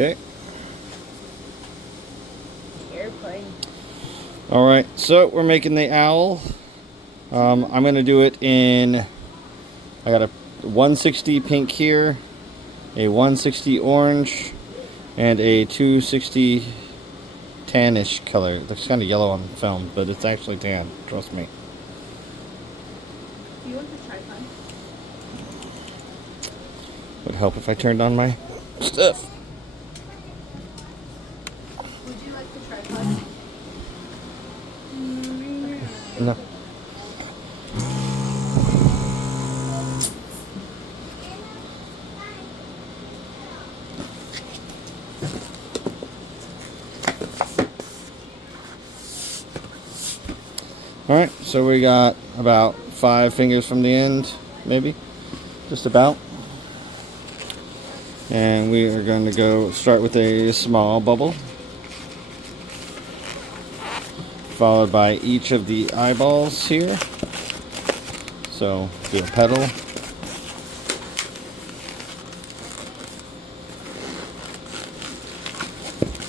Okay. Airplane. All right, so we're making the owl. I'm going to do it in, I got a 160 pink here, a 160 orange, and a 260 tannish color. It looks kind of yellow on film, but it's actually tan, trust me. Do you want the tripod? Would help if I turned on my stuff. Would you like the tripod? No. Alright, so we got about 5 fingers from the end, maybe, just about. And we are going to start with a small bubble, followed by each of the eyeballs here. So do a petal,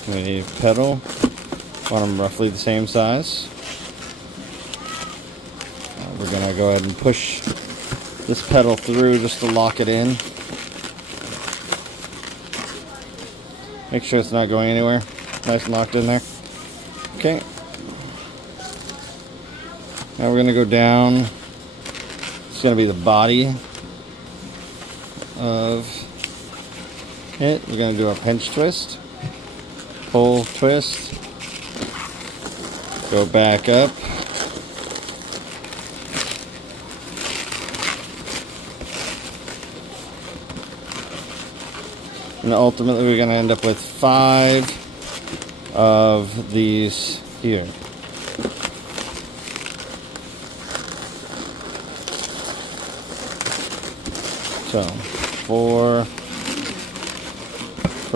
we need a petal, want them roughly the same size. We're going to go ahead and push this petal through just to lock it in. Make sure it's not going anywhere. Nice and locked in there. Okay. Now we're going to go down. It's going to be the body of it. We're going to do a pinch twist. Pull, twist. Go back up. And ultimately we're going to end up with 5 of these here. So for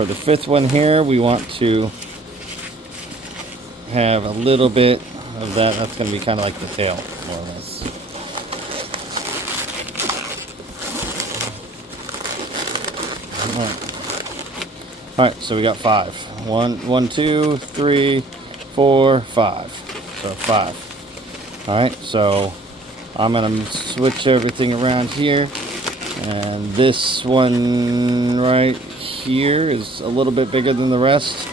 the 5th one here, we want to have a little bit of that. That's going to be kind of like the tail, more or less. Alright, so we got 5. 1, 2, 3, 4, 5. So 5. Alright, so I'm going to switch everything around here. And this one right here is a little bit bigger than the rest.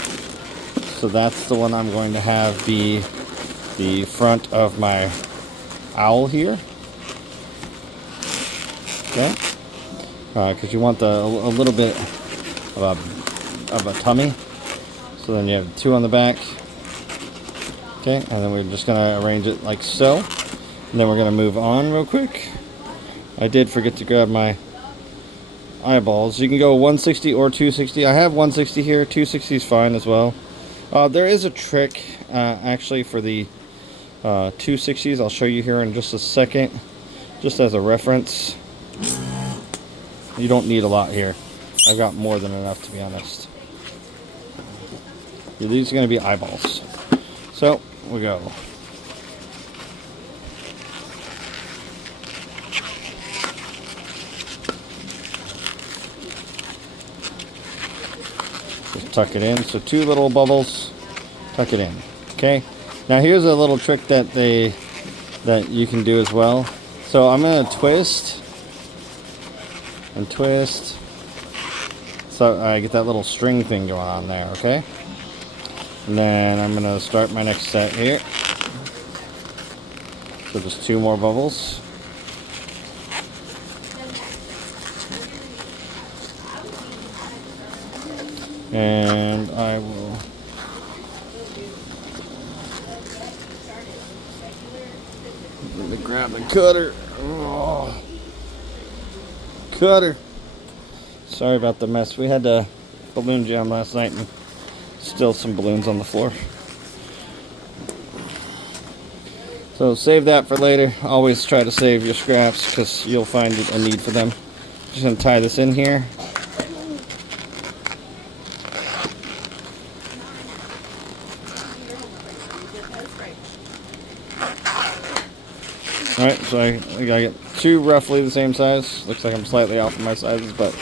So that's the one I'm going to have be the front of my owl here. Okay? Because you want a little bit of a tummy. So then you have 2 on the back. Okay, and then we're just going to arrange it like so. And then we're going to move on real quick. I did forget to grab my eyeballs. You can go 160 or 260. I have 160 here. 260 is fine as well. There is a trick actually for the 260s. I'll show you here in just a second. Just as a reference. You don't need a lot here. I've got more than enough, to be honest. These are going to be eyeballs. So, we go. Just tuck it in. So 2 little bubbles. Tuck it in. Okay. Now here's a little trick that you can do as well. So I'm going to twist and twist. So I get that little string thing going on there, okay? And then I'm going to start my next set here. So just 2 more bubbles. And I will grab the cutter. Oh. Cutter. Sorry about the mess. We had a balloon jam last night and still some balloons on the floor. So save that for later. Always try to save your scraps because you'll find a need for them. Just going to tie this in here. Alright, so I gotta get 2 roughly the same size. Looks like I'm slightly off of my sizes, but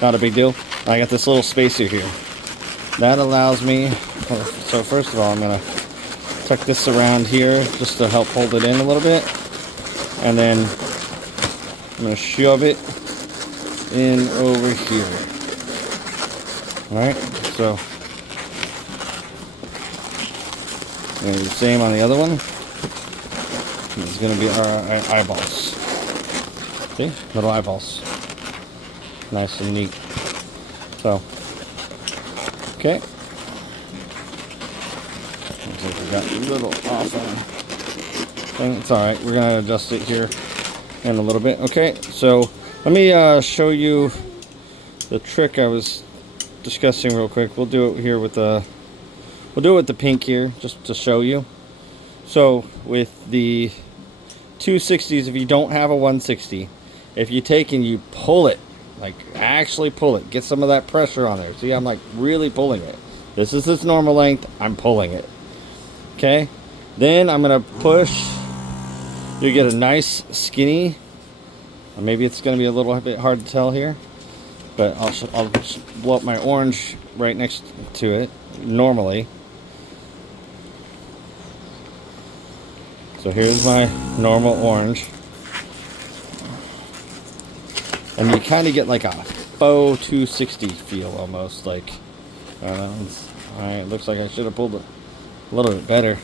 not a big deal. I got this little spacer here. that allows me, so first of all, I'm going to tuck this around here just to help hold it in a little bit. And then I'm going to shove it in over here. Alright, so I'm going to do the same on the other one. It's going to be our eyeballs. See? Little eyeballs. Nice and neat. So, okay. Looks like we got a little off on. It's alright. We're going to adjust it here in a little bit. Okay, so let me show you the trick I was discussing real quick. We'll do it here with the pink here just to show you. So with the 260s, if you don't have a 160, if you take and you pull it, like actually pull it, get some of that pressure on there. See, I'm like really pulling it. This is its normal length, I'm pulling it. Okay, then I'm gonna push. You get a nice skinny, maybe it's gonna be a little bit hard to tell here, but I'll blow up my orange right next to it normally. So here's my normal orange. And you kind of get like a faux 260 feel almost. Like, I don't know. Alright, looks like I should have pulled it a little bit better.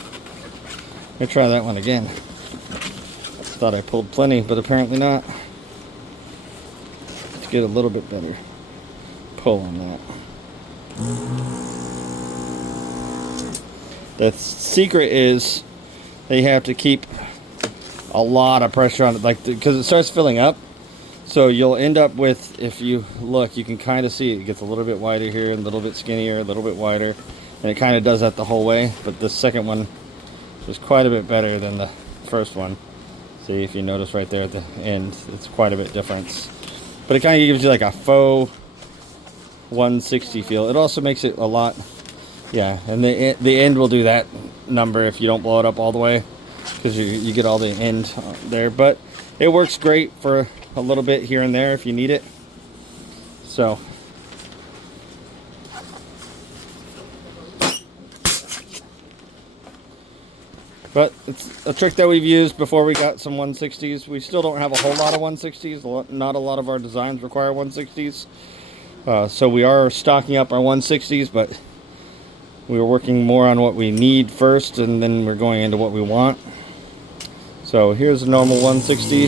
Let me try that one again. Thought I pulled plenty, but apparently not. Let's get a little bit better pull on that. The secret is they have to keep a lot of pressure on it, like, because it starts filling up. So you'll end up with, if you look, you can kind of see it gets a little bit wider here, a little bit skinnier, a little bit wider, and it kind of does that the whole way. But the second one is quite a bit better than the first one. See, if you notice right there at the end, it's quite a bit difference. But it kind of gives you like a faux 160 feel. It also makes it a lot, yeah, and the end will do that number if you don't blow it up all the way, because you get all the end there. But it works great for a little bit here and there if you need it. So but it's a trick that we've used before we got some 160s. We still don't have a whole lot of 160s. Not a lot of our designs require 160s. So we are stocking up our 160s, but we were working more on what we need first, and then we're going into what we want. So here's a normal 160.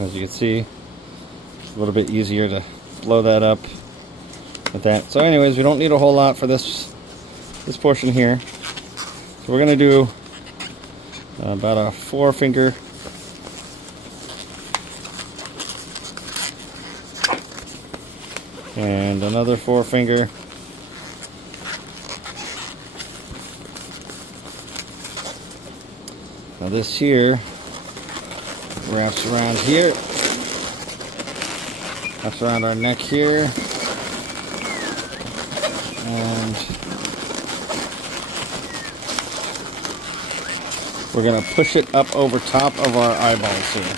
As you can see, it's a little bit easier to blow that up with that. So anyways, we don't need a whole lot for this portion here. So we're going to do about a 4-finger. And another 4-finger. Now this here wraps around here, wraps around our neck here, and we're going to push it up over top of our eyeballs here.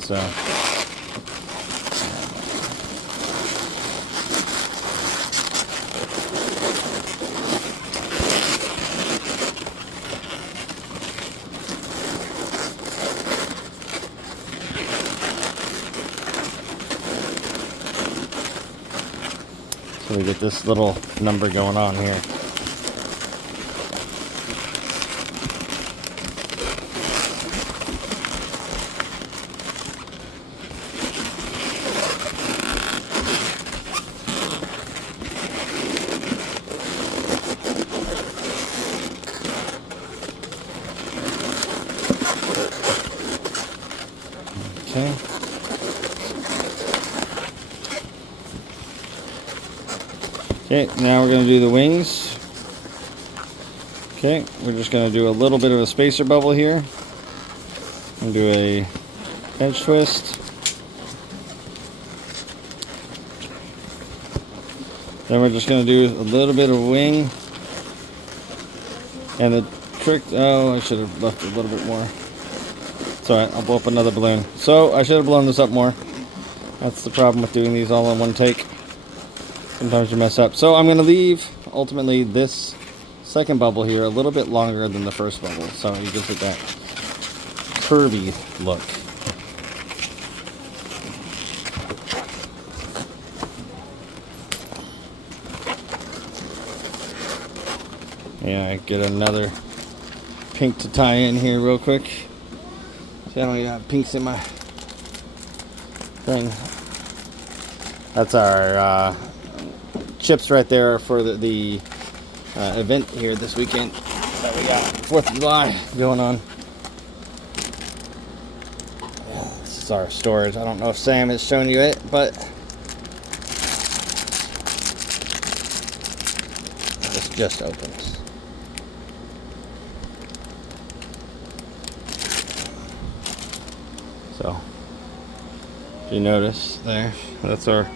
So we get this little number going on here. Okay. Okay, now we're going to do the wings. Okay, we're just going to do a little bit of a spacer bubble here. And do a edge twist. Then we're just going to do a little bit of wing. And the trick, oh, I should have left a little bit more. It's alright, I'll blow up another balloon. So, I should have blown this up more. That's the problem with doing these all in one take. Sometimes you mess up. So I'm going to leave, ultimately, this second bubble here a little bit longer than the first bubble. So it gives it that curvy look. Yeah, I get another pink to tie in here real quick. See, I don't even have pinks in my thing. That's our chips right there for the event here this weekend that we got 4th of July going on. This is our storage. I don't know if Sam has shown you it, but this just opens. So, if you notice there, that's our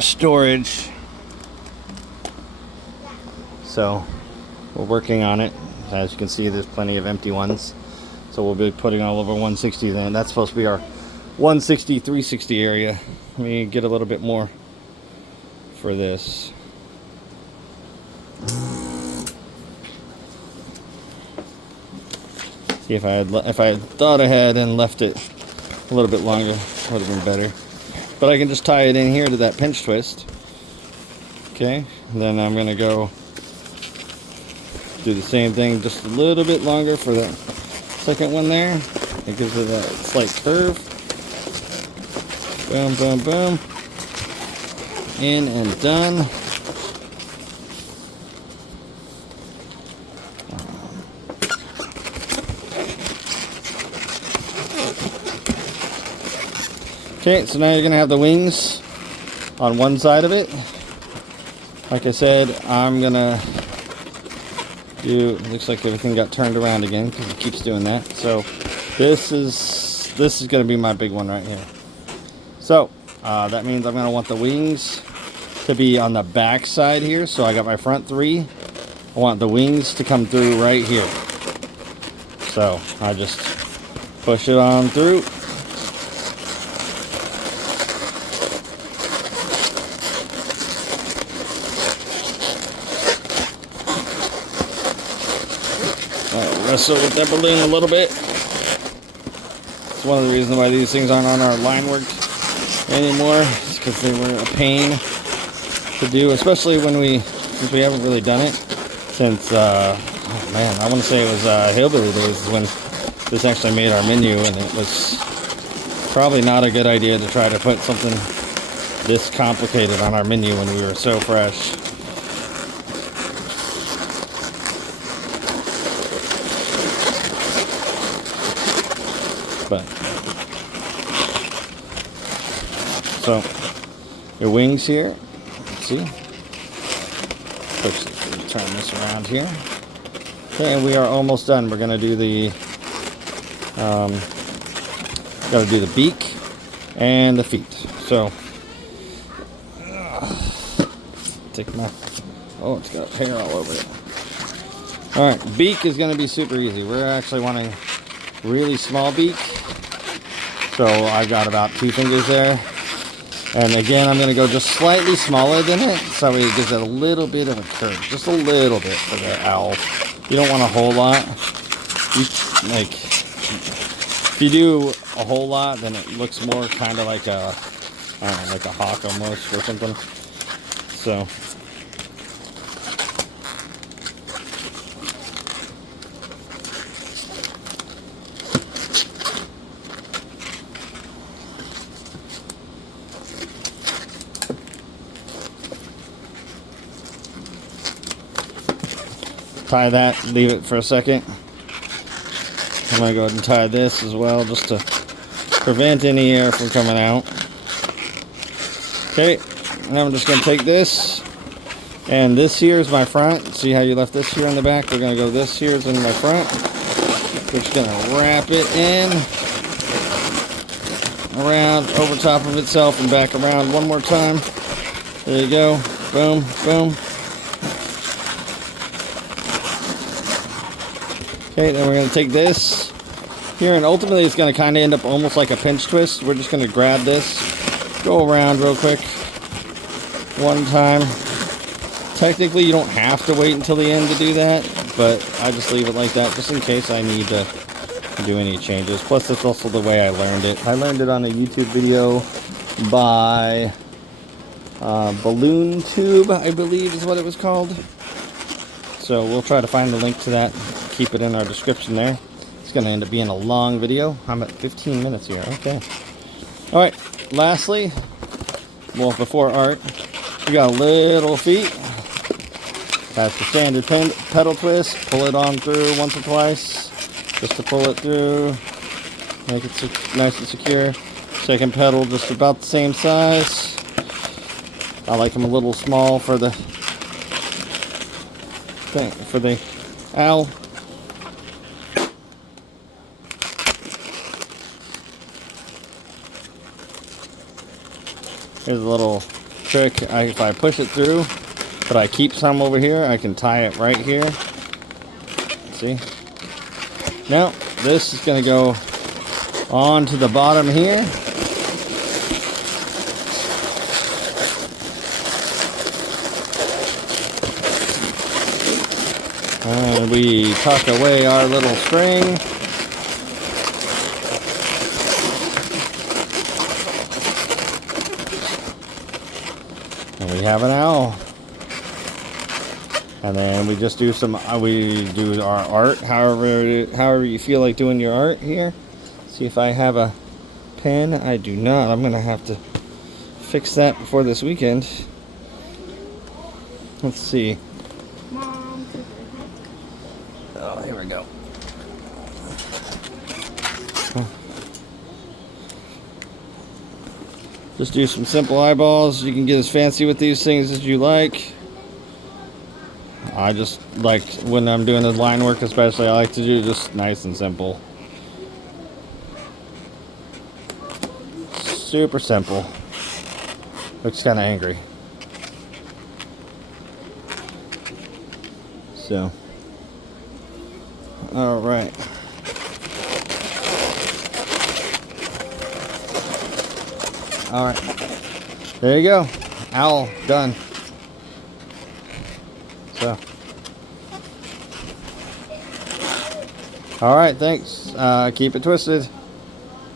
storage. So, we're working on it. As you can see, there's plenty of empty ones. So we'll be putting all of our 160s in. That's supposed to be our 160, 360 area. Let me get a little bit more for this. See, if I had thought ahead and left it a little bit longer, would have been better. But I can just tie it in here to that pinch twist. Okay, and then I'm gonna go do the same thing, just a little bit longer for that second one there. It gives it a slight curve. Boom, boom, boom. In and done. Okay, so now you're gonna have the wings on one side of it. Like I said, I'm gonna do, looks like everything got turned around again because it keeps doing that. So this is gonna be my big one right here. So that means I'm gonna want the wings to be on the back side here. So I got my front three. I want the wings to come through right here. So I just push it on through. Wrestle with that balloon a little bit. It's one of the reasons why these things aren't on our line work anymore. It's because they were a pain to do, especially since we haven't really done it since, oh man, I want to say it was Hillbilly Days when this actually made our menu, and it was probably not a good idea to try to put something this complicated on our menu when we were so fresh. But so your wings here, let's see. Turn this around here. Okay, we are almost done. We're gonna do the beak and the feet. So take my, oh, it's got hair all over it. All right, beak is gonna be super easy. We're actually wanting really small beak. So I got about 2 fingers there. And again, I'm going to go just slightly smaller than it, so it gives it a little bit of a curve. Just a little bit for the owl. You don't want a whole lot. If you do a whole lot, then it looks more kind of like a, I don't know, like a hawk almost or something. So tie that, leave it for a second. I'm going to go ahead and tie this as well just to prevent any air from coming out. Okay, now I'm just going to take this, and this here is my front. See how you left this here on the back? We're going to go this here is in my front. We're just going to wrap it in, around, over top of itself, and back around one more time. There you go. Boom, boom. Okay, then we're going to take this here, and ultimately it's going to kind of end up almost like a pinch twist. We're just going to grab this, go around real quick, one time. Technically, you don't have to wait until the end to do that, but I just leave it like that just in case I need to do any changes. Plus, that's also the way I learned it. I learned it on a YouTube video by Balloon Tube, I believe is what it was called. So we'll try to find the link to that, keep it in our description there. It's going to end up being a long video. I'm at 15 minutes here. Okay. All right. Lastly, well, before art, we got little feet. Has the standard pedal twist. Pull it on through once or twice, just to pull it through, make it nice and secure. Second pedal, just about the same size. I like them a little small for the thing, for the owl. Here's a little trick. If I push it through, but I keep some over here, I can tie it right here. See? Now, this is going to go on to the bottom here. And we tuck away our little string. And we have an owl. And then we just do some, we do our art, however you feel like doing your art here. See if I have a pen. I do not. I'm going to have to fix that before this weekend. Let's see. Mom. Oh, here we go. Just do some simple eyeballs. You can get as fancy with these things as you like. I just like, when I'm doing the line work especially, I like to do just nice and simple. Super simple. Looks kind of angry. So, all right. All right. There you go. Owl done. So. All right. Thanks. Keep it twisted.